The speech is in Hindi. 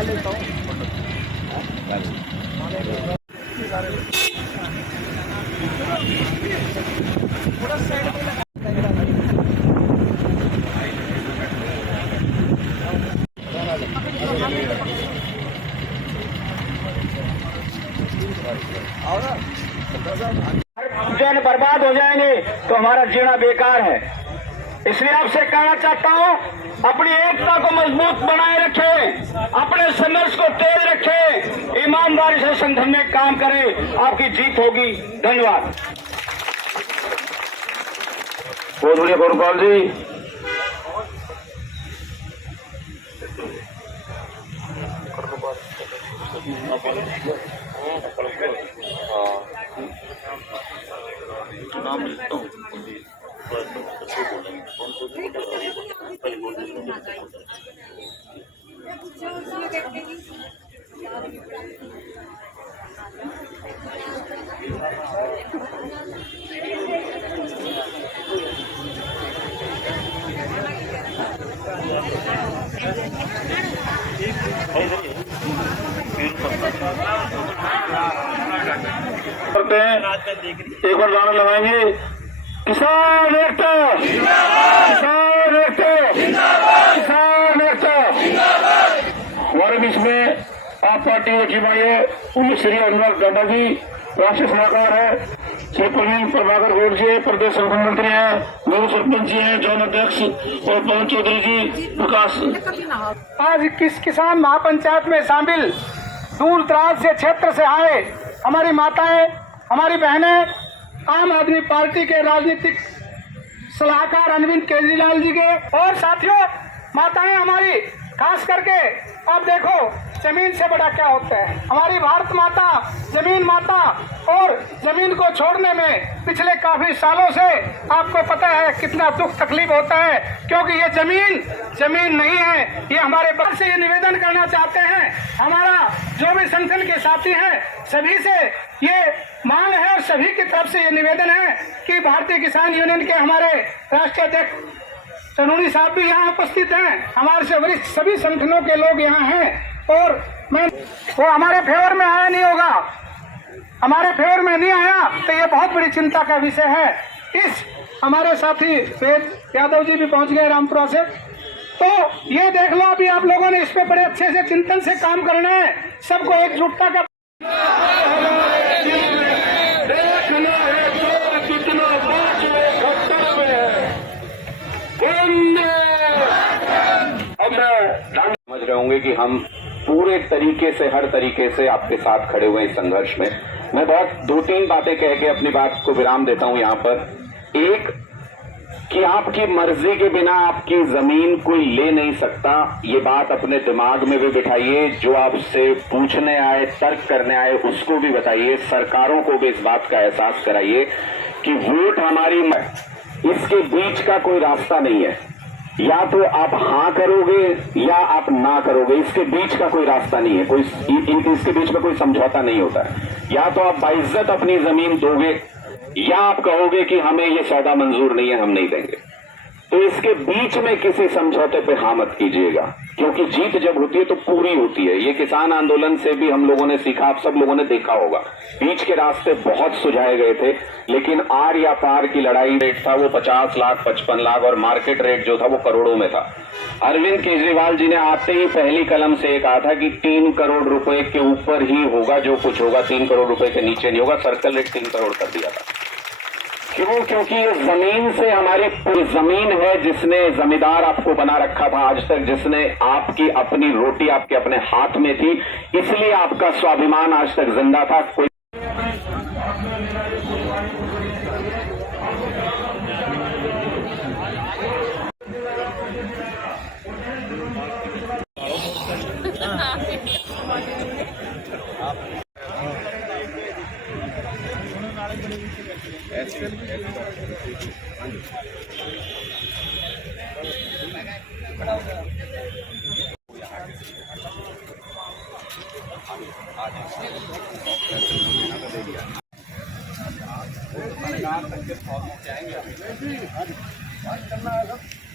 जन बर्बाद हो जाएंगे तो हमारा जीना बेकार है। इसलिए आपसे कहना चाहता हूं, अपनी एकता को मजबूत बनाए रखें, अपने संघर्ष को तेज रखें, ईमानदारी से संगठन में काम करें, आपकी जीत होगी। धन्यवाद। बहुत बढ़िया गोपाल जी। करते हैं, एक बार गाना लगाएंगे। किसान एकता, किसान एकता, किसान एकता। हमारे बीच में आप पार्टी के भाई श्री अनुराग गड्ढा जी राष्ट्रीय सलाहकार है, श्री प्रवीण प्रभाकर गौड़ जी प्रदेश संगठन मंत्री हैं, मेरे सरपंच जी हैं, जौन अध्यक्ष और पवन चौधरी जी विकास। आज 21 किसान महापंचायत में शामिल दूर दराज से क्षेत्र से आए हमारी माताएं, हमारी बहनें, आम आदमी पार्टी के राजनीतिक सलाहकार अरविंद केजरीवाल जी के, और साथियों माताएं हमारी, खास करके आप देखो जमीन से बड़ा क्या होता है। हमारी भारत माता जमीन माता, और जमीन को छोड़ने में पिछले काफी सालों से आपको पता है कितना दुख तकलीफ होता है, क्योंकि ये जमीन नहीं है। ये हमारे बल से ये निवेदन करना चाहते हैं, हमारा जो भी संगठन के साथी हैं सभी से ये मांग है और सभी की तरफ से ये निवेदन है कि भारतीय किसान यूनियन के हमारे राष्ट्रीय अध्यक्ष चनूनी साहब भी यहाँ उपस्थित हैं, हमारे से वरिष्ठ सभी संगठनों के लोग यहाँ हैं, और वो हमारे फेवर में आया नहीं होगा, हमारे फेवर में नहीं आया तो ये बहुत बड़ी चिंता का विषय है। इस हमारे साथी वेद यादव जी भी पहुंच गए रामपुरा से, तो ये देख लो अभी आप लोगों ने इस पे बड़े अच्छे से चिंतन से काम करना है, सबको एकजुटता का समझ रहे होंगे कि हम पूरे तरीके से, हर तरीके से आपके साथ खड़े हुए इस संघर्ष में। मैं बहुत 2-3 बातें कह के अपनी बात को विराम देता हूं यहाँ पर। एक, कि आपकी मर्जी के बिना आपकी जमीन कोई ले नहीं सकता, ये बात अपने दिमाग में भी बिठाइए। जो आपसे पूछने आए, तर्क करने आए, उसको भी बताइए। सरकारों को भी इस बात का एहसास कराइए कि वोट हमारी, इसके बीच का कोई रास्ता नहीं है। या तो आप हाँ करोगे या आप ना करोगे, इसके बीच का कोई रास्ता नहीं है, कोई इसके बीच में कोई समझौता नहीं होता है। या तो आप बाइज्जत अपनी जमीन दोगे या आप कहोगे कि हमें ये सौदा मंजूर नहीं है, हम नहीं देंगे। तो इसके बीच में किसी समझौते पे हाँ मत कीजिएगा, क्योंकि जीत जब होती है तो पूरी होती है। ये किसान आंदोलन से भी हम लोगों ने सीखा, आप सब लोगों ने देखा होगा, बीच के रास्ते बहुत सुझाए गए थे, लेकिन आर या पार की लड़ाई रेट था वो 50 लाख 55 लाख, और मार्केट रेट जो था वो करोड़ों में था। अरविंद केजरीवाल जी ने आते ही पहली कलम से कहा था कि 3 करोड़ रुपए के ऊपर ही होगा जो कुछ होगा, 3 करोड़ रुपए के नीचे नहीं होगा। सर्कल रेट 3 करोड़ कर दिया था। क्यों? क्योंकि ये जमीन से, हमारी पूरी जमीन है जिसने जमींदार आपको बना रखा था आज तक, जिसने आपकी अपनी रोटी आपके अपने हाथ में थी, इसलिए आपका स्वाभिमान आज तक जिंदा था। कोई सरकार तक के फॉर्म जाएंगे।